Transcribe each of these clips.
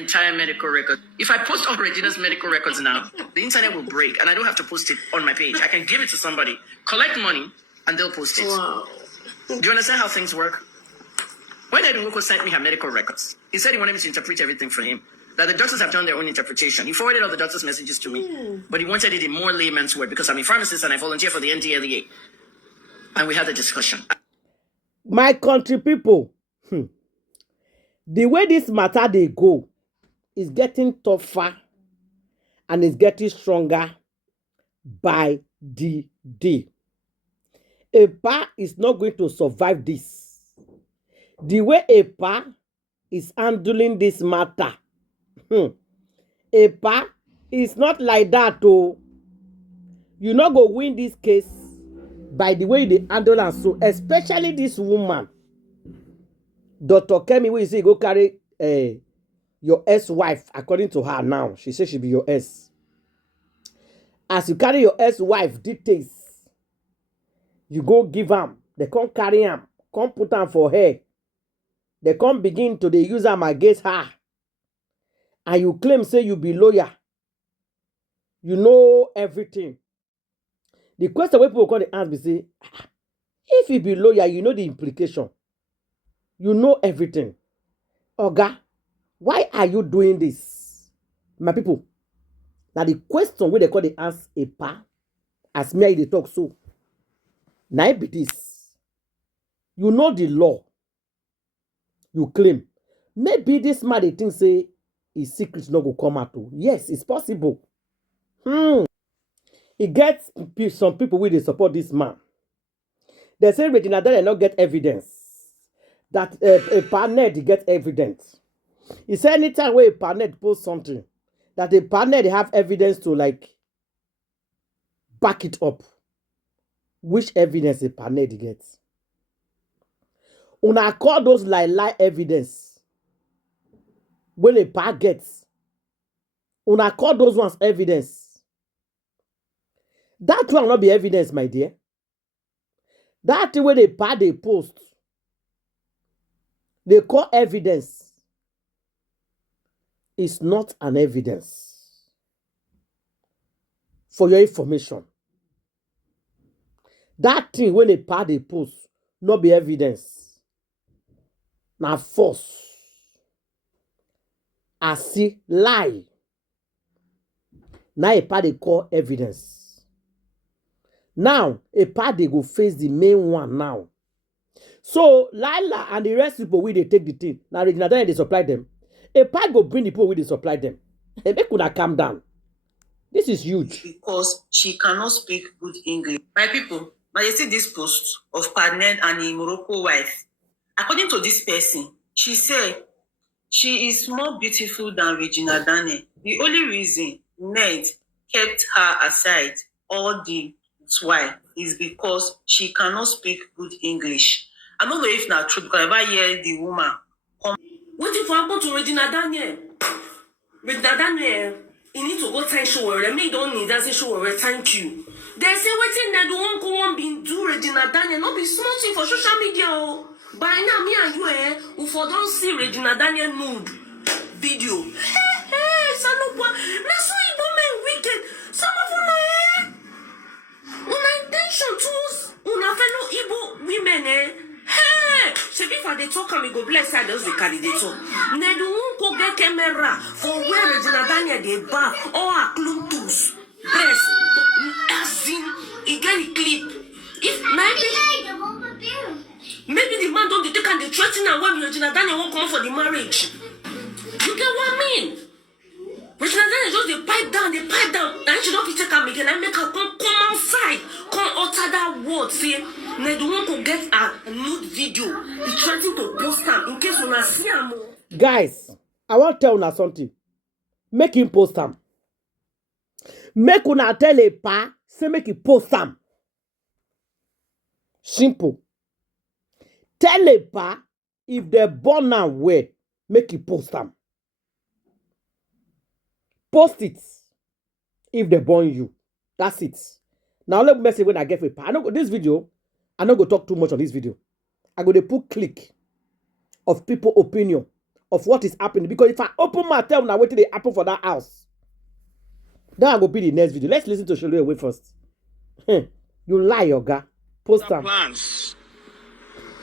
entire medical record. If I post all Regina's medical records now, the internet will break and I don't have to post it on my page. I can give it to somebody, collect money, and they'll post it. Wow. Do you understand how things work? When Nwoko sent me her medical records, he said he wanted me to interpret everything for him. That the doctors have done their own interpretation. He forwarded all the doctors' messages to me, but he wanted it in more layman's word because I'm a pharmacist and I volunteer for the NDLEA. And we had a discussion. My country people, the way this matter they go is getting tougher and is getting stronger by the day. EPA is not going to survive this. The way EPA is handling this matter, EPA is not like that. Oh, you not go win this case by the way they handle and so, especially this woman, Dr. Kemi, where you say go carry your ex-wife, according to her now. She says she be your ex. As you carry your ex-wife details, you go give them. They can't carry them. Can't put them for her. They can't begin to they use them against her. And you claim, say you be lawyer. You know everything. The question where people call the answer, say, if you be lawyer, you know the implication. You know everything. Oga, why are you doing this? My people, now the question where they call the answer EPA, as me they talk so. Now it be this. You know the law. You claim. Maybe this man they think say his secret not go come out. Yes, it's possible. It gets some people where they support this man. They say Regina they not get evidence that a NED get evidence. He said anytime where a NED post something, that the NED have evidence to like back it up. Which evidence a NED gets? Una call those lie evidence. When a pa gets, una call those ones evidence. That one will not be evidence, my dear. That thing when they pa they post, they call evidence. It's not an evidence. For your information. That thing when they pa they post, not be evidence. Now false. I see lie. Now a part they call evidence. Now a part they go face the main one now. So Lila and the rest people will they take the thing. Now Regina then they supply them. A part go bring the people will they supply them. And they could have calm down. This is huge. Because she cannot speak good English. My people, now you see this post of Ned and the Morocco wife. According to this person, she said she is more beautiful than Regina Daniel. The only reason Ned kept her aside all the while is because she cannot speak good English. I don't know if not true because I ever hear the woman come. What if I go to Regina Daniel? Regina Daniel, you need to go thank show her. Me don't need that show her. Thank you. They say waiting that the one go on being do Regina Daniel not be small thing for social media. By now, me and you, if I don't see Regina Daniel nude video, hey, Salopwa, that's why you men wicked. Some of you, una intention towards una fellow Igbo women, hey, so before they talk, and we go bless her, those the candidate. Ned won't go get camera for where Regina Daniel they bath or a clumps, breast, esin, he get a clip. If maybe the man don't take and they threaten her when Regina Daniel won't come for the marriage. You get what I mean? Regina Daniel just they pipe down, and she don't fit take her again. I make her come outside, come utter that word, say, they don't want to get a nude video. He threatening to post them in case when I see him. Guys, I want to tell you something. Make him post them. Make una tell a pa, say make him post them. Simple. Tell a pa if they're born now where, make it post them. Post it if they born you. That's it. Now let me message when I get a pa. I know this video, I not go talk too much on this video. I go to put click of people opinion of what is happening. Because if I open my tell now, what did they happen for that house? Then I go be the next video. Let's listen to Shirley away first. You lie, Yoga. Post them. Plans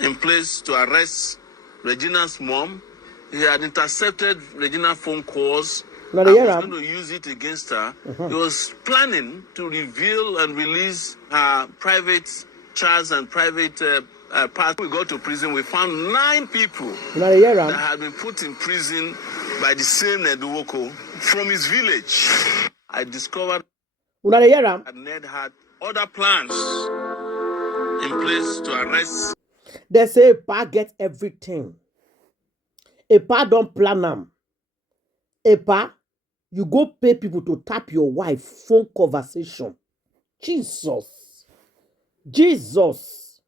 in place to arrest Regina's mom. He had intercepted Regina's phone calls. Now and they was hear going to use it against her. He was planning to reveal and release her private chats and private parts. We got to prison. We found 9 people Now they hear that had been put in prison by the same Nwoko from his village. I discovered Now they hear that Ned had other plans in place to arrest. They say a pa get everything. A pa don't plan them. A pa, you go pay people to tap your wife phone conversation. Jesus. Jesus.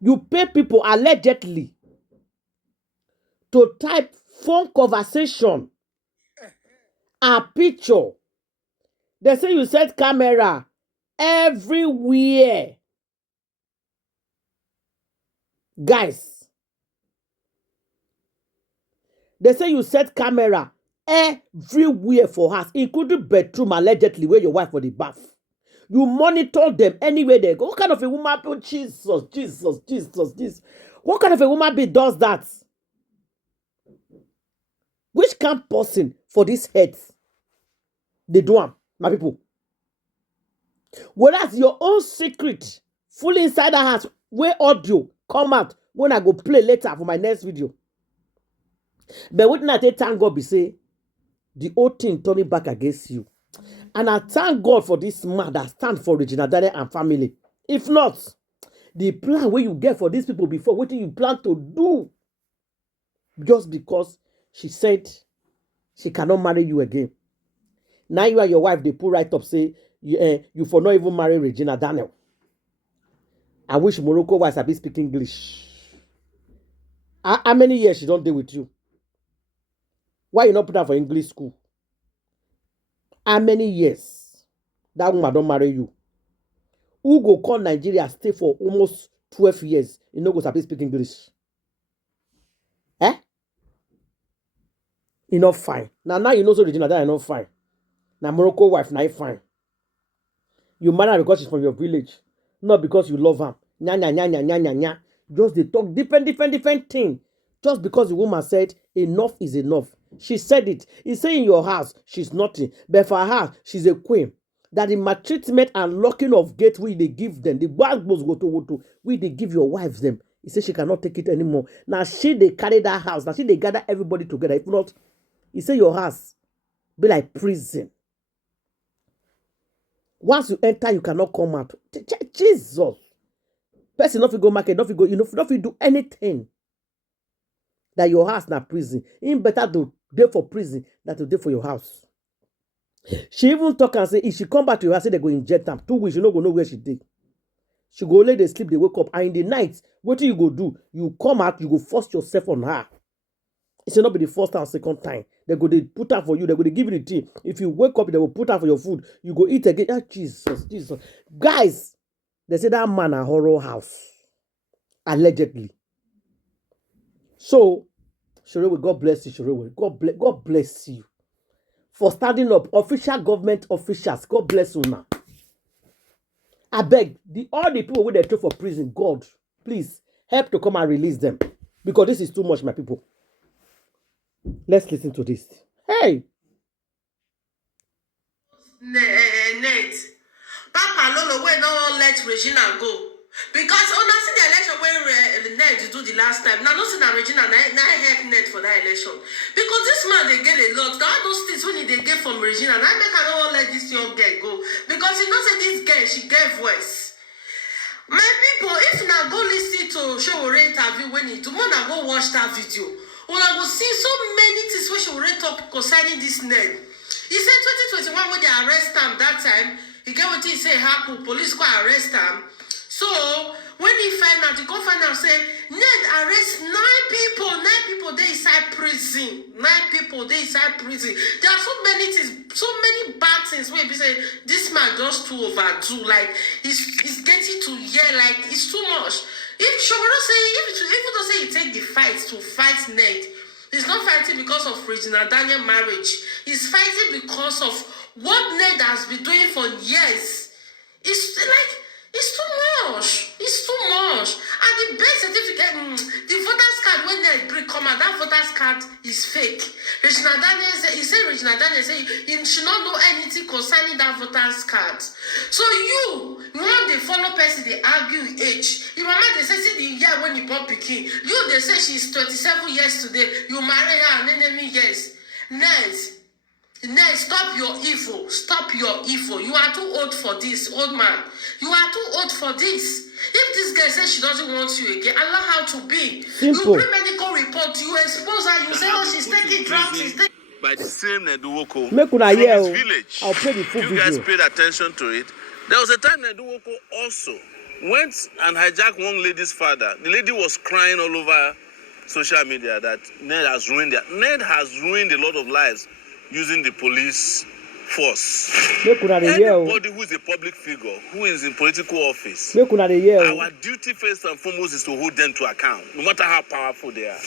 You pay people allegedly to type phone conversation a picture. They say you set camera everywhere. Guys, they say you set camera everywhere for us, including bedroom allegedly where your wife for the bath. You monitor them anywhere they go. What kind of a woman? Oh, Jesus, Jesus, Jesus, Jesus. What kind of a woman be does that? Which kind of person for this head? They do am, my people. Whereas your own secret fully inside the house, where audio come out when I go play later for my next video. But what I thank God be say the whole thing turning back against you. And I thank God for this man that stand for Regina Daniel and family. If not, the plan where you get for these people before, what do you plan to do? Just because she said she cannot marry you again. Now you and your wife, they put right up, say, you for not even marry Regina Daniel. I wish Morocco wives be speaking English. How many years she don't deal with you? Why you not put her for English school? How many years that woman don't marry you? Who go call Nigeria stay for almost 12 years? You know go sabi speak English. You not fine. Now you know so Regina that you not fine. Now Morocco wife now fine. You marry her because she's from your village, not because you love her. Nya nya nya nya nya nya nya. Just they talk different thing. Just because the woman said enough is enough. She said it. He say in your house she's nothing, but for her she's a queen. That the maltreatment and locking of gate we they give them, the bad boys go to we they give your wives them. He said she cannot take it anymore. Now she they carry that house. Now she they gather everybody together. If not, he say your house be like prison. Once you enter, you cannot come out. Jesus. Person not go market, not go, you know, not do anything. That your house na prison. Even better to day for prison than to day for your house. She even talk and say, if she come back to your house, say they go inject them. 2 weeks, you no go know where she did. She go lay, they sleep, they wake up. And in the night, what do you go do? You come out, you go force yourself on her. It should not be the first and second time. They go they put her for you. They go they give you the tea. If you wake up, they will put her for your food. You go eat again. Ah, Jesus, Jesus. Guys, they say that man a horror house. Allegedly. So, Shorewe, God bless you, Shorewe. God bless you. For standing up, official government officials. God bless you now. I beg, all the people who they throw for prison, God, please, help to come and release them. Because this is too much, my people. Let's listen to this. Hey! NED. Papa Lolo, we don't let Regina go. Because when I see the election where NED do the last time, now not see that Regina now help NED for that election. Because this man they get a lot. All those things when they get from Regina, now make I don't let this young girl go. Because you know say this girl, she gave voice. My people, if now go listen to Showore interview when he do, more now go watch that video. When I go see so many things where Showore talk concerning this NED. He said 2021 when they arrest him that time, he get what he say happen, police go arrest him. So when he find out, he go find out say NED arrest 9 people they inside prison. 9 people they inside prison. There are so many things, so many bad things where people say this man just too overdo. Like he's getting to like it's too much. If Showore say if don't say he take the fight to fight NED, He's not fighting because of Regina Daniel marriage. He's fighting because of what NED has been doing for years. It's like, it's too much. It's too much. And the birth certificate, the voters card when NED bring come out, that voters card is fake. Regina Daniel said, he said Regina Daniel said he should not know anything concerning that voters card. So you want the follow person, they argue with age. Your mama, they say, see the year when you born pikin. You, they say she's 27 years today. You marry her and enemy years. Ned, stop your evil. Stop your evil. You are too old for this, old man. You are too old for this. If this girl says she doesn't want you again, allow her to be. Simple. You bring medical report, you expose her, you say, oh, she's taking drugs, she's taking... By the same Nwoko Make una from hear, his oh. village. I'll play the full You guys video. paid attention to it. There was a time Nwoko also went and hijacked one lady's father. The lady was crying all over social media that NED has ruined NED has ruined a lot of lives using the police force. Make una dey hear, oh. Anybody who is a public figure, who is in political office, Make una dey hear, oh. our duty first and foremost is to hold them to account, no matter how powerful they are.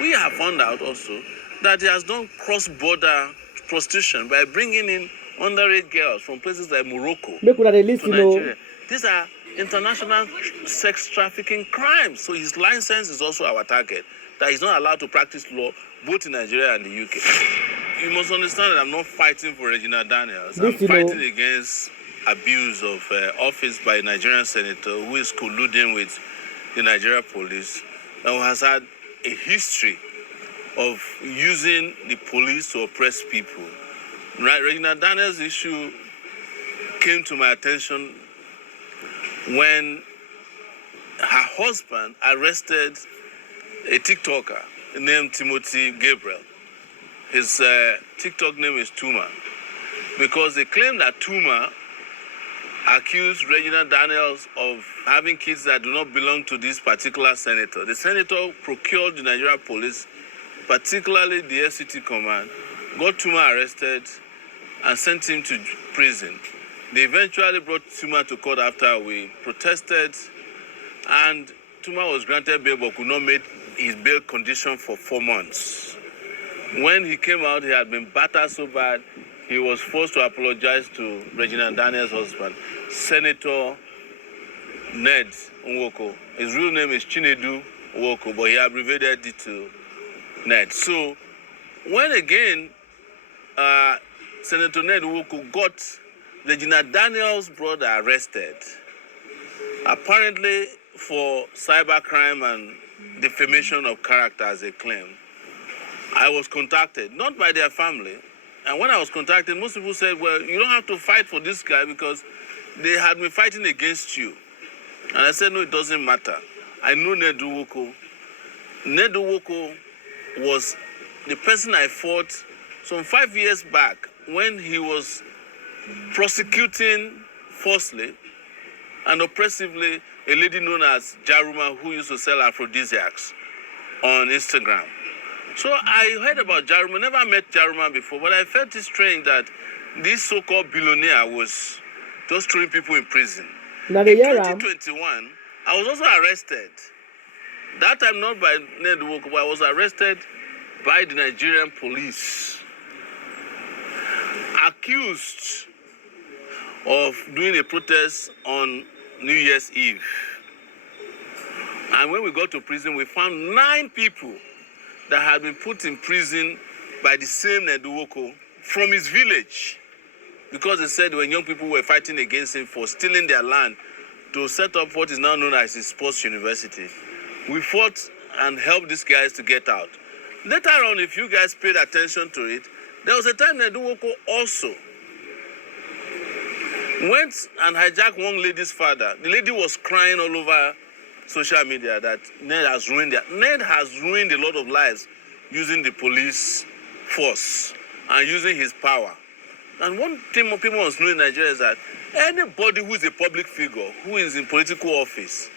We have found out also that he has done cross-border prostitution by bringing in underage girls from places like Morocco Make una dey to listen, oh. Nigeria. These are international sex trafficking crimes. So his license is also our target, that he's not allowed to practice law both in Nigeria and the UK. You must understand that I'm not fighting for Regina Daniels. I'm fighting against abuse of office by a Nigerian senator who is colluding with the Nigerian police and who has had a history of using the police to oppress people. Right? Regina Daniels' issue came to my attention when her husband arrested a TikToker named Timothy Gabriel. His TikTok name is Tuma, because they claim that Tuma accused Regina Daniels of having kids that do not belong to this particular senator. The senator procured the Nigerian police, particularly the SCT command, got Tuma arrested and sent him to prison. They eventually brought Tuma to court after we protested, and Tuma was granted bail but could not meet his bail condition for 4 months. When he came out, he had been battered so bad, he was forced to apologize to Regina Daniels' husband, Senator NED Nwoko. His real name is Chinedu Nwoko, but he abbreviated it to NED. So, when again, Senator NED Nwoko got Regina Daniels' brother arrested, apparently for cybercrime and defamation of character as they claim, I was contacted, not by their family. And when I was contacted, most people said, well, you don't have to fight for this guy because they had been fighting against you. And I said, no, it doesn't matter. I know NED Nwoko. NED Nwoko was the person I fought some 5 years back when he was prosecuting falsely and oppressively a lady known as Jaruma who used to sell aphrodisiacs on Instagram. So I heard about Jaruma, never met Jaruma before, but I felt it strange that this so-called billionaire was just throwing people in prison. In 2021, I was also arrested. That time not by NED Nwoko, but I was arrested by the Nigerian police, accused of doing a protest on New Year's Eve. And when we got to prison, we found 9 people that had been put in prison by the same NED Nwoko from his village, because they said when young people were fighting against him for stealing their land to set up what is now known as his sports university. We fought and helped these guys to get out. Later on, if you guys paid attention to it, there was a time NED Nwoko also went and hijacked one lady's father. The lady was crying all over social media that NED has ruined NED has ruined a lot of lives using the police force and using his power. And one thing people must know in Nigeria is that anybody who is a public figure, who is in political office,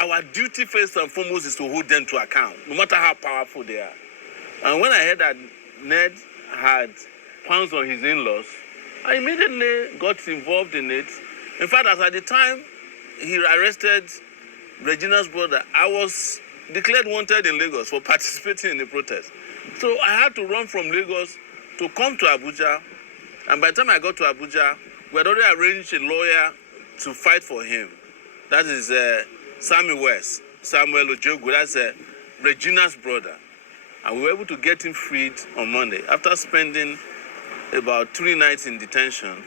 our duty first and foremost is to hold them to account, no matter how powerful they are. And when I heard that NED had pounced on his in-laws, I immediately got involved in it. In fact, as at the time he arrested Regina's brother, I was declared wanted in Lagos for participating in the protest. So I had to run from Lagos to come to Abuja. And by the time I got to Abuja, we had already arranged a lawyer to fight for him. That is Samuel Ojogu, that's Regina's brother. And we were able to get him freed on Monday after spending about 3 nights in detention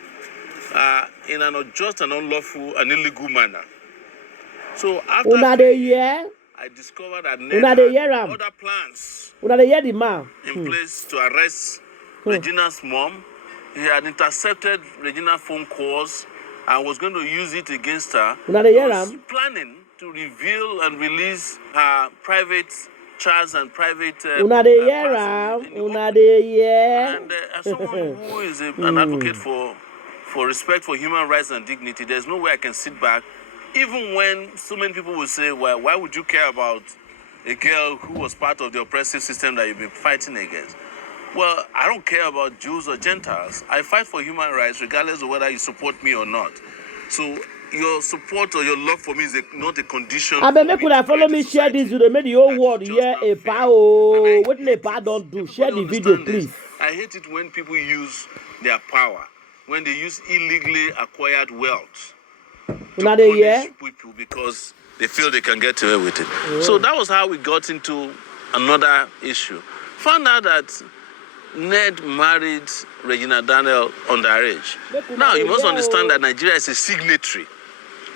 in an unjust and unlawful and illegal manner. So after I discovered that NED had other plans in place to arrest Regina's mom. He had intercepted Regina's phone calls and was going to use it against her. He was planning to reveal and release her private chats and private and as someone who is an advocate for respect for human rights and dignity, there's no way I can sit back, even when so many people will say, well, why would you care about a girl who was part of the oppressive system that you've been fighting against? Well, I don't care about Jews or Gentiles. I fight for human rights regardless of whether you support me or not. So your support or your love for me is not a condition. I mean, could have follow me, share this video, make the whole world hear a power. What the power don't do? Share the video, please. I hate it when people use their power, when they use illegally acquired wealth to punish people because they feel they can get away with it. So that was how we got into another issue. Found out that NED married Regina Daniel underage. Now, you must understand that Nigeria is a signatory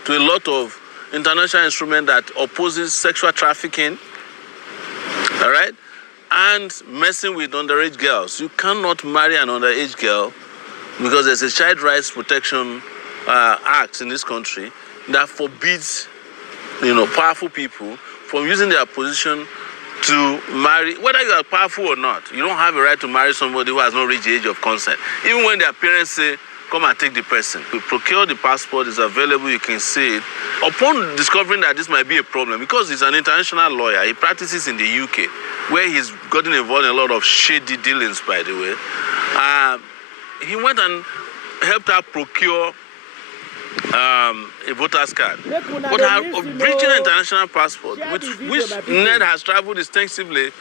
to a lot of international instruments that opposes sexual trafficking, all right, and messing with underage girls. You cannot marry an underage girl because there's a Child Rights Protection Act in this country that forbids, powerful people from using their position to marry, whether you are powerful or not. You don't have a right to marry somebody who has not reached the age of consent. Even when their parents say, come and take the person. We procure the passport, it's available, you can see it. Upon discovering that this might be a problem, because he's an international lawyer, he practices in the UK, where he's gotten involved in a lot of shady dealings, by the way. He went and helped her procure a voter's card. But her original international passport, which NED has traveled extensively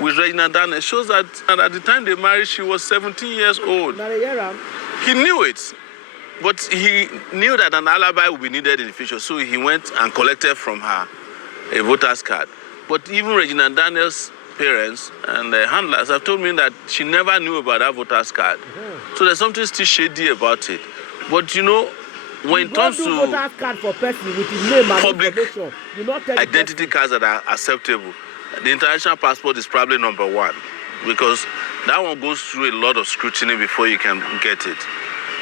with Regina Daniel, shows that at the time they married, she was 17 years old. He knew it, but he knew that an alibi would be needed in the future, so he went and collected from her a voter's card. But even Regina Daniel's parents and the handlers have told me that she never knew about that voter's card. So there's something still shady about it. But when it comes to public identity cards that are acceptable, the international passport is probably number one, because that one goes through a lot of scrutiny before you can get it.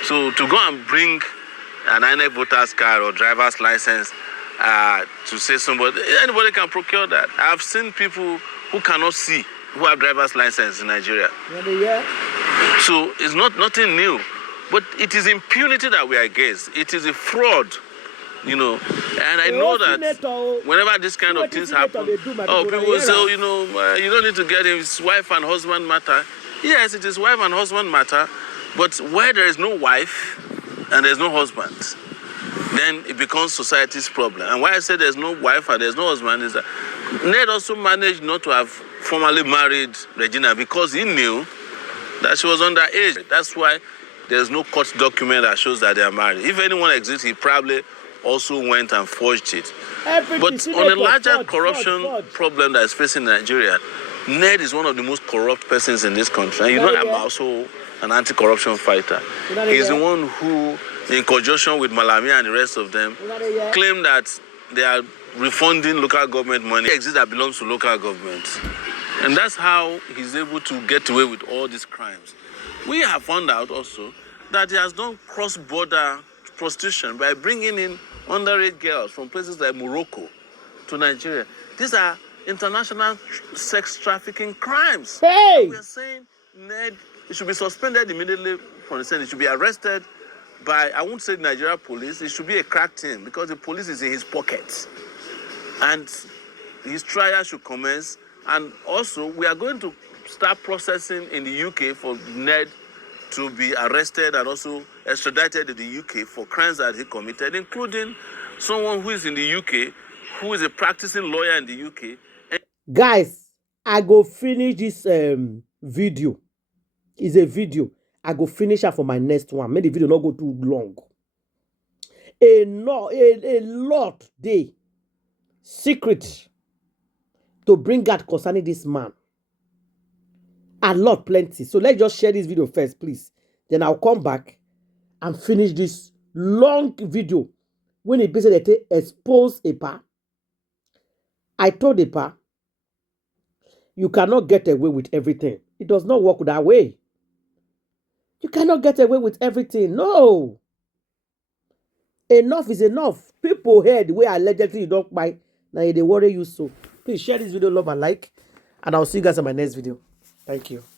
So to go and bring an NED voter's card or driver's license to say anybody can procure that. I've seen people who cannot see who have driver's license in Nigeria. So it's nothing new. But it is impunity that we are against. It is a fraud, And I know that whenever this kind of things happen, people will say, you don't need to get him. It's wife and husband matter. Yes, it is wife and husband matter. But where there is no wife and there's no husband, then it becomes society's problem. And why I say there's no wife and there's no husband is that NED also managed not to have formally married Regina because he knew that she was underage. That's why there's no court document that shows that they are married. If anyone exists, he probably also went and forged it. But on a larger corruption problem that is facing Nigeria, NED is one of the most corrupt persons in this country. And I'm also an anti-corruption fighter. He's the one who, in conjunction with Malami and the rest of them, claim that they are refunding local government money that belongs to local governments. And that's how he's able to get away with all these crimes. We have found out also that he has done cross-border prostitution by bringing in underage girls from places like Morocco to Nigeria. These are international sex trafficking crimes. Hey! We are saying NED, it should be suspended immediately from the Senate. It should be arrested by, I won't say Nigerian police, it should be a crack team because the police is in his pocket. And his trial should commence. And also, we are going to start processing in the UK for NED to be arrested and also extradited to the UK for crimes that he committed, including someone who is in the UK, who is a practicing lawyer in the UK, Guys, I go finish this video. It's a video. I go finish her for my next one. Make the video not go too long. A lot dey secret to bring out concerning this man. A lot plenty. So let's just share this video first, please. Then I'll come back and finish this long video. When it basically expose a pa. I told a pa, you cannot get away with everything. It does not work that way. You cannot get away with everything. No. Enough is enough. People heard the way allegedly you don't buy. Now they worry you so. Please share this video, love and like. And I'll see you guys in my next video. Thank you.